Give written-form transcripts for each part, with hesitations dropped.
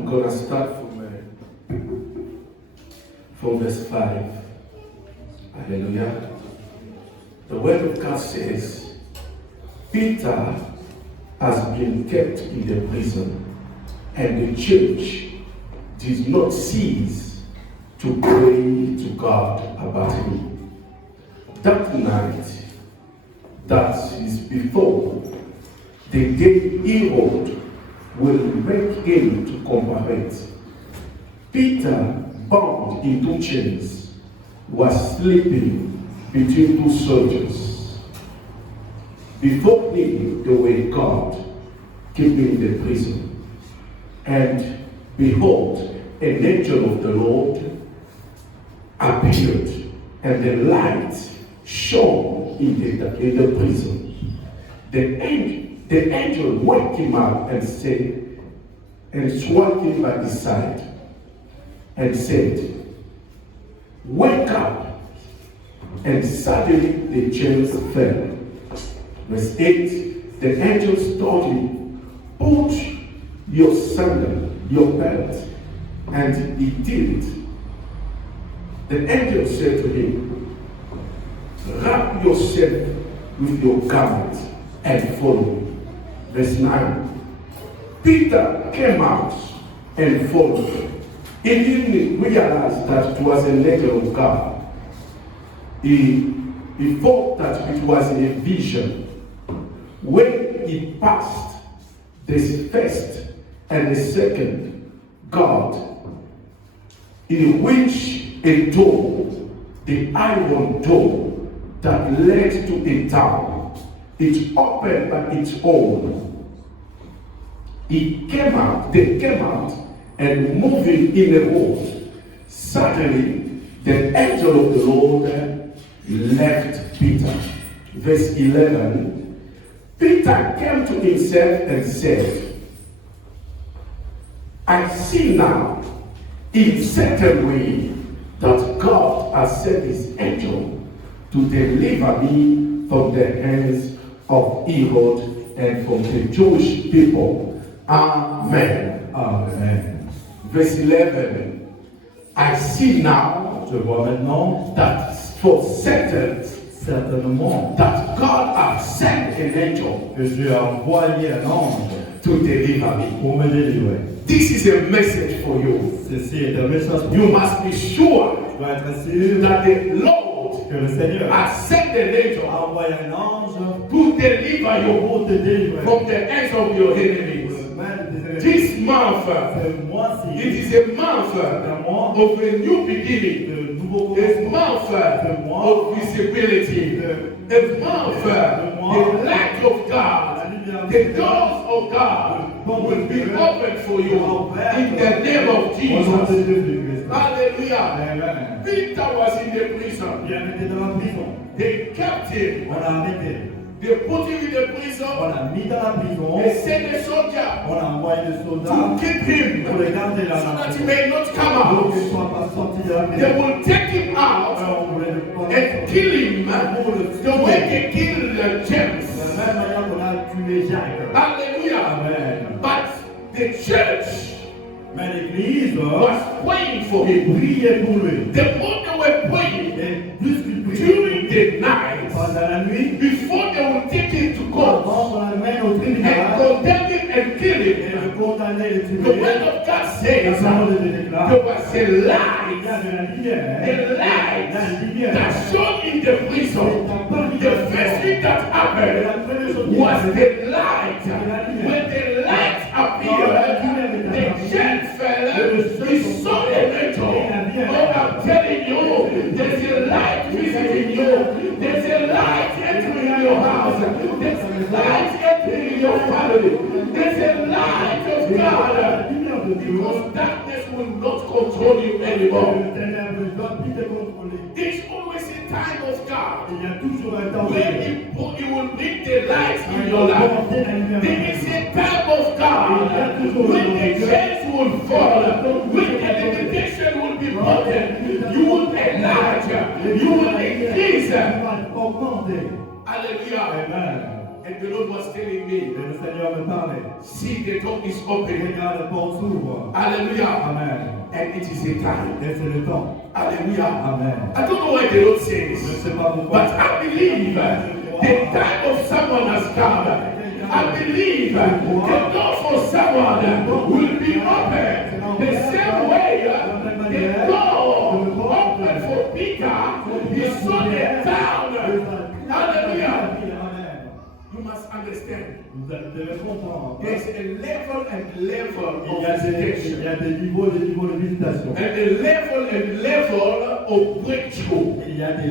I'm going to start from verse 5. Hallelujah. The word of God says, Peter has been kept in the prison, and the church did not cease to pray to God about him. That night, that is before the day Herod will make him to comparate, Peter, bound in 2 chains, was sleeping between 2 soldiers. Before him there were guards keeping the prison. And behold, an angel of the Lord appeared, and the light shone in the prison. The angel woke him up and said, and struck him by the side, and said, "Wake up." And suddenly the chains fell. Verse 8, the angel told him, "Put your sandal, your belt," and he did it. The angel said to him, "Wrap yourself with your garment and follow me." Verse 9, Peter came out and followed. He didn't realize that it was an angel of God. He thought that it was a vision. When he passed the first and the second guard, he reached a door, the iron door that led to a town. It opened by its own. They came out, and moving in a row. Suddenly, the angel of the Lord left Peter. Verse 11, Peter came to himself and said, "I see now in certain way that God has sent his angel to deliver me from the hands of Herod and from the Jewish people." Amen. Amen. Verse 11, I see now, je vois maintenant, that for certain, certainement, that God has sent an angel, que Dieu a envoyé un ange, to deliver me, pour me délivrer. This is a message for you. Ceci est un message pour you. Must be sure that the Lord, que le Seigneur, has sent an angel, a envoyé un ange, to deliver you, pour te délivrer, from the hands of your enemies. This month, it is a month of a new beginning, a month of visibility, a month, the light of God, the doors of God will be open for you in the name of Jesus. Hallelujah. Amen. Peter was in the prison. They kept him. They put him in the prison. On a mis dans la prison. They sent a soldier. On a envoyé le soldat. To keep him. Pour le garder là. So that he may not come out. They will take him out and kill him the way they killed James. Hallelujah. Amen. But the church was praying for him. The more they were praying during the night, before they would take him to court and condemn him and kill him, the word of God says there was a light that shone in the prison. The first thing that happened was the light. When the light appeared, the chain fell. He saw an angel. Oh, I'm telling you, there's a light visiting you. There's a light entering your house. There's a light entering your family. There's a light of God. Because darkness will not control you anymore. There's always a time of God where He will bring the light in your life. There is a time of God when the chains will fall, when the limitation will be broken. You will enlarge, you will increase. Hallelujah. Amen. And the Lord was telling me, Et le Seigneur me parlait. see, the door is open. Regarde, la porte s'ouvre. Hallelujah. Amen. And it is a time. Et c'est le temps. Hallelujah. Amen. I don't know why the Lord Je ne says, sais pas pourquoi. but I believe the time of someone has come. I believe the door for someone will be open. The same way the door opened for Peter, he saw the town. Hallelujah. You must understand. Vous devez comprendre. There's a level and level Il y of a visitation. des niveaux de visitation. And a level of breakthrough. Il y a des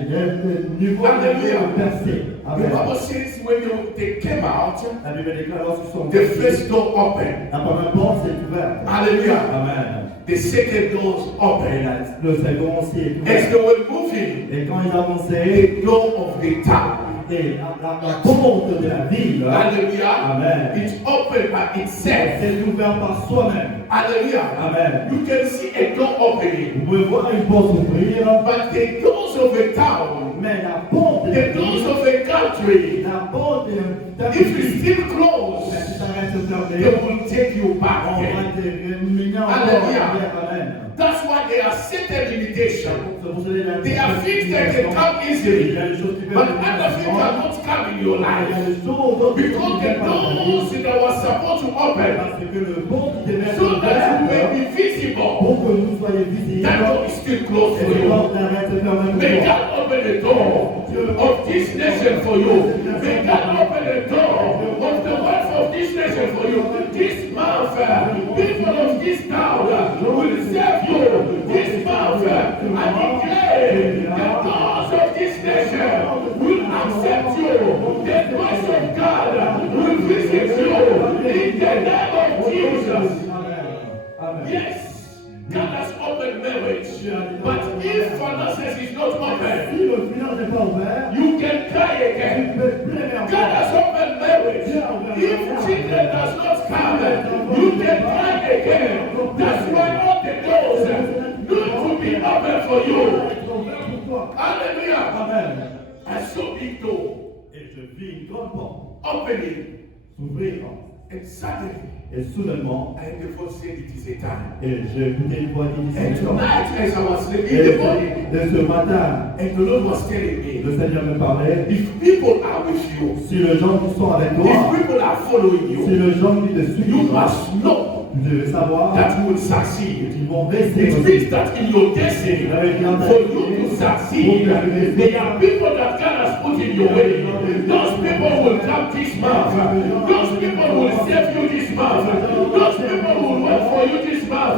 niveaux de percée. The Amen. Bible says when they came out, La Bible déclare lorsqu'ils sont the first door opened. la première porte s'est ouverte. Hallelujah. Amen. The second door Et opened. le second aussi est As ouvert. they were moving, Et quand ils avançaient, the door of the town, et la porte de la ville, hallelujah, Amen, it's opened by itself. s'est ouverte par soi-même. Hallelujah. Amen. You can see a door opening, Vous pouvez voir une porte s'ouvrir, but the doors of the town, mais la porte de la the doors ville, of the country, la porte de la if ville, it's still closed, si ça reste they fermé, will take you on back. va te mener encore en Hallelujah. arrière. Amen. That's why they are set a limitation. C'est pour cela There are things that can come Il y easily, a des choses qui but peuvent other things cannot come in your Il y a life. des choses Because the doors that were supposed to open, parce que le pont qui devait être so that you ouvert may be visible, pour que nous soyons visibles, that door is still closed et for les you. portes reste fermées pour May toi. God open the door of this nation for you. May God open the door of the wealth of this nation for you. This month, people of this town will serve you. This month, I declare the doors of this nation will accept you. The grace of God will visit you in the name of Jesus. Amen. Yes. God has opened marriage, but if finances is not open, Si le finance n'est pas ouvert, you can cry tu again. peux pleurer God encore. has opened marriage. If children does not come, you can cry again. That's why all the doors need to be open for you. C'est ouvert pour toi. Hallelujah. Amen. I saw big door Et je vis une grande porte opening, s'ouvrir. and suddenly, Et soudainement, and the voice said it is a time. et j'ai écouté une voix qui And disait tonight, as I was sleeping in the morning, et ce matin, and the Lord was telling me, le Seigneur me parlait. if people are with you, Si les gens qui sont avec toi, if people are following si you, les gens qui te you suivent, must know vous devez savoir that you will succeed. qu'ils vont rester It means that in your destiny, for you to succeed, there are people that God has put in your way. Those people will come this month. Those people will serve you this month. Those people will work for you this month.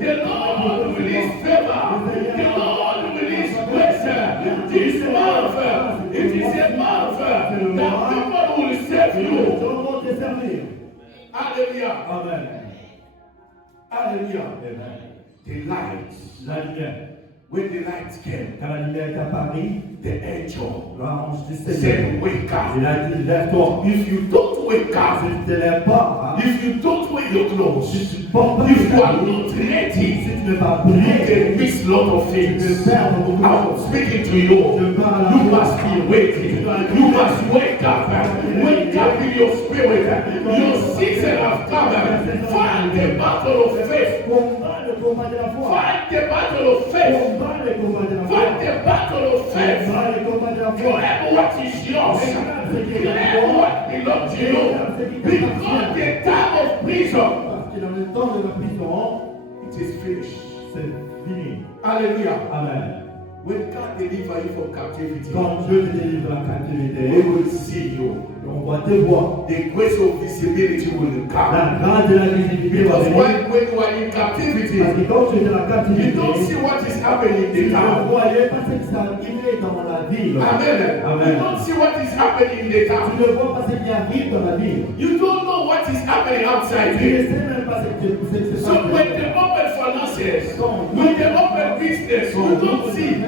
The Lord will release favor. The Lord will release grace this month. It is a month that people will serve you. vont te servir. Hallelujah. Amen. Hallelujah. Amen. The light. La lumière. When the light came, Quand la lumière est apparue, the angel l'ange du said, Seigneur, wake up. il a dit, lève-toi. If you don't wake Si up, tu ne te lèves pas, if you don't wear your si clothes, tu ne portes pas if you tes are habits, not si ready, tu ne vas you prier, can miss a lot of tu peux things. perdre beaucoup de I'm choses. speaking to you. You must be waking. You must wake up. Wake up in your spirit. Your season has come. Fight the battle of faith. Combat le combat de la foi. Fight the battle of faith. Combat le combat de la foi. Fight the battle of faith. Combat le combat de la foi. Claim what is yours. Claim what belongs to you. Because the time of prison, Parce que dans le temps de la prison, it is finished. c'est fini. Hallelujah. Amen. When God delivers you from captivity, Quand Dieu te délivre de la He captivité, will see you. on va te voir. The grace of visibility will come. La grâce de la visibilité va Because venir. when you are in captivity, Parce que quand tu es dans la you captivité, don't see what is happening in tu the ne town. voyais pas ce qui s'arrivait dans la ville. Amen. Amen. You don't see what is happening in the Tu town. ne vois pas ce qui arrive dans la ville. You don't know what is happening outside Tu ne here. sais même pas ce qui se So passe. when they open finances, when they open business, you don't see.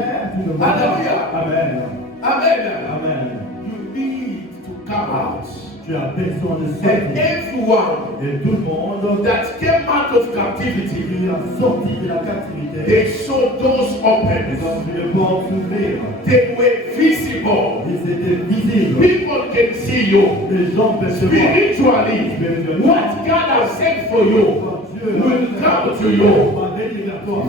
Hallelujah. Amen. Amen. Amen. You need to come out. Tu Tu as besoin de And sortir. everyone Et tout le monde that came out of captivity, qui a sorti de la captivité, they saw doors ils open. ont vu les portes s'ouvrir. They were visible. Ils étaient visibles. People can see you. Les gens peuvent se voir. Spiritually, what God has said for you will come to you. Va venir vers toi.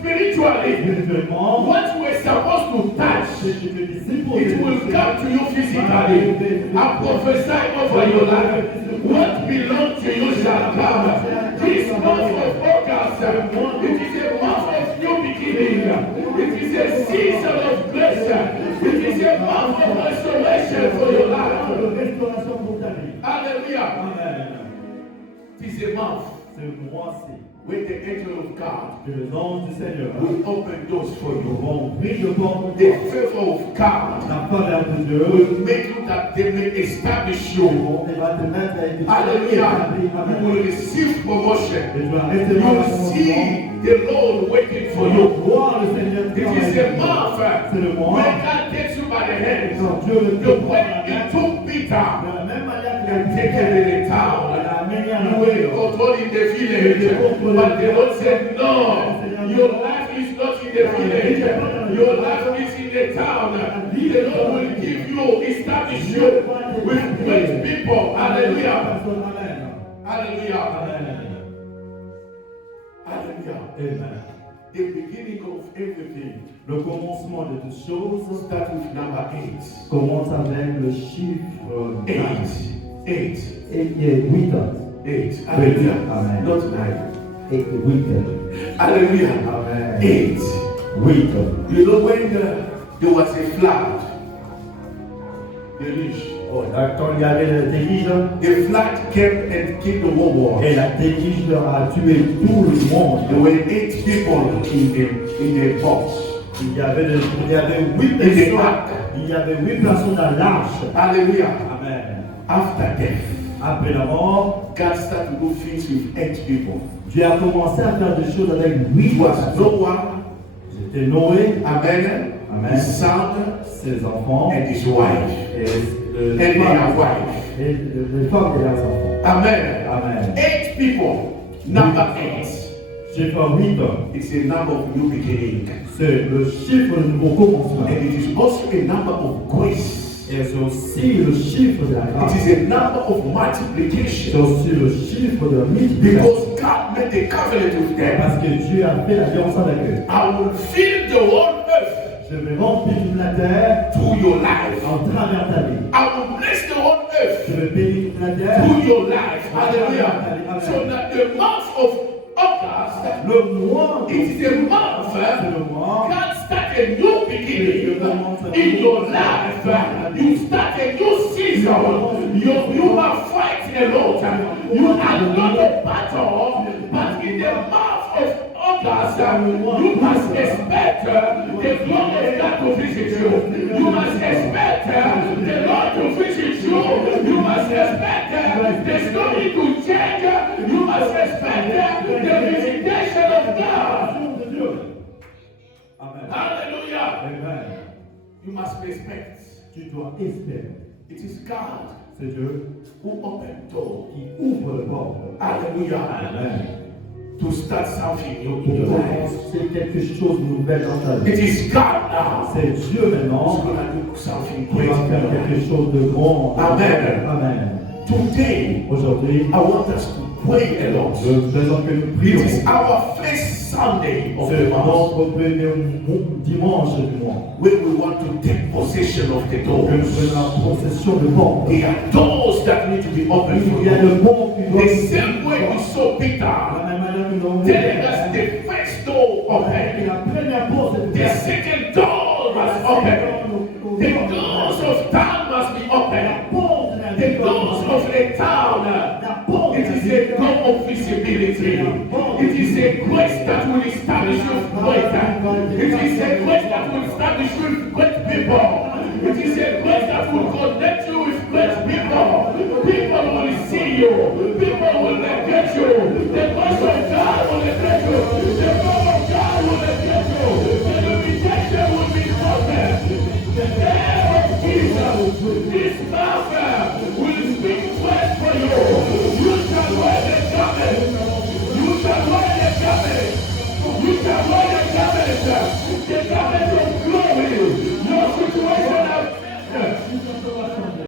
Spiritually, Spirituellement, what we're supposed to touch, ce qui te disciple, it will come to you physically. I prophesy over your life. What belongs to you shall come. This month of August, it is a month of new beginning. It is a season of grace. It is a month of restoration for your life. de restauration pour ta vie. Hallelujah. Amen. It is a month C'est moi-ci when the angel of God que les anges du Seigneur will open doors for you. vont ouvrir le porte The favor of God la faveur de Dieu. will make you that they may establish you. Et va te mettre à une Hallelujah. You will receive promotion. Et tu vas You recevoir will see the Lord waiting for you. voir le Seigneur It is a month C'est le when mois God takes you by the hand. quand Dieu le The prend way par la He main. took Peter De la même manière qu'il a and taken in the il town. a amené à You la were ville. controlling the village. But the Lord said, no, your life is not in the village. Your life is in the town. The Lord will give you, establish you with great people. Hallelujah. Amen. Hallelujah. Amen. Hallelujah. Amen. The beginning of everything Le commencement de toutes choses starts with number 8. commence avec le chiffre 8. 8. et 8. 8. Hallelujah. Amen. Not 9. Et 8. Hallelujah. Amen. 8. 8. You know when there was a flood, the rich, Quand il y avait la déluge, the flood came and killed the whole world. et la déluge a tué tout le There monde. were 8 people in the box. Il y avait 8 In the personnes. ark. Il y avait 8 personnes dans l'arche. Hallelujah. Amen. After death, Après la mort, God started to do things with 8 people. Dieu a commencé à faire des choses avec 8 It was personnes. Noah, C'était Noé, Amen, Amen. his son, ses enfants, and his wife, et and their wife. les femmes et leurs enfants. Amen. Amen. 8 people. Number 8. Chiffre 8, It's a number of new beginning. c'est le chiffre du nouveau commencement. And it is also a number of grace. Et c'est aussi le chiffre de la grâce. It is a number of C'est multiplication. aussi le chiffre de la multiplication. Because God made a covenant with them. Parce que Dieu a fait l'alliance avec eux. I will fill the whole earth Je vais remplir toute la terre through your life. en travers ta vie. I will bless the whole earth Je vais bénir toute la terre. through your life. Hallelujah. So that the month of August, Le mois, it is a month c'est le mois. God start a new beginning in your life. You start a new season. You are fighting a lot. You are not a battle, but in the month of August, you must expect the glory of God to visit you. You must expect the Lord to visit you. You must expect the story to change. You must expect the visitation of God. Amen. Hallelujah. Amen. You must respect. Tu dois espérer. It is God C'est Dieu who opened door. qui ouvre le porte. Hallelujah. Amen. To start something new Pour in your life. commencer quelque chose de nouvel dans ta It vie. is God now C'est Dieu who's maintenant going to do something qui great va in faire your life. quelque chose de grand. Amen. Amen. Today, Aujourd'hui, I want us to pray a lot. je présente que nous It prions. is our first Sunday of C'est the month notre premier dimanche du mois. when we want to take possession of the Que nous doors. prenons la possession de porte. There are doors that need to be opened for Il y a you. le pont qui doit The same way we saw de Peter la même manière que nous avons telling us the first door open. la première porte est The second door must open. The doors of town must be open. The doors of a town. It is a door of visibility. It is a grace that will establish you great. It is a grace that will establish you with great people. It is a grace that will connect you with great people. People will see you.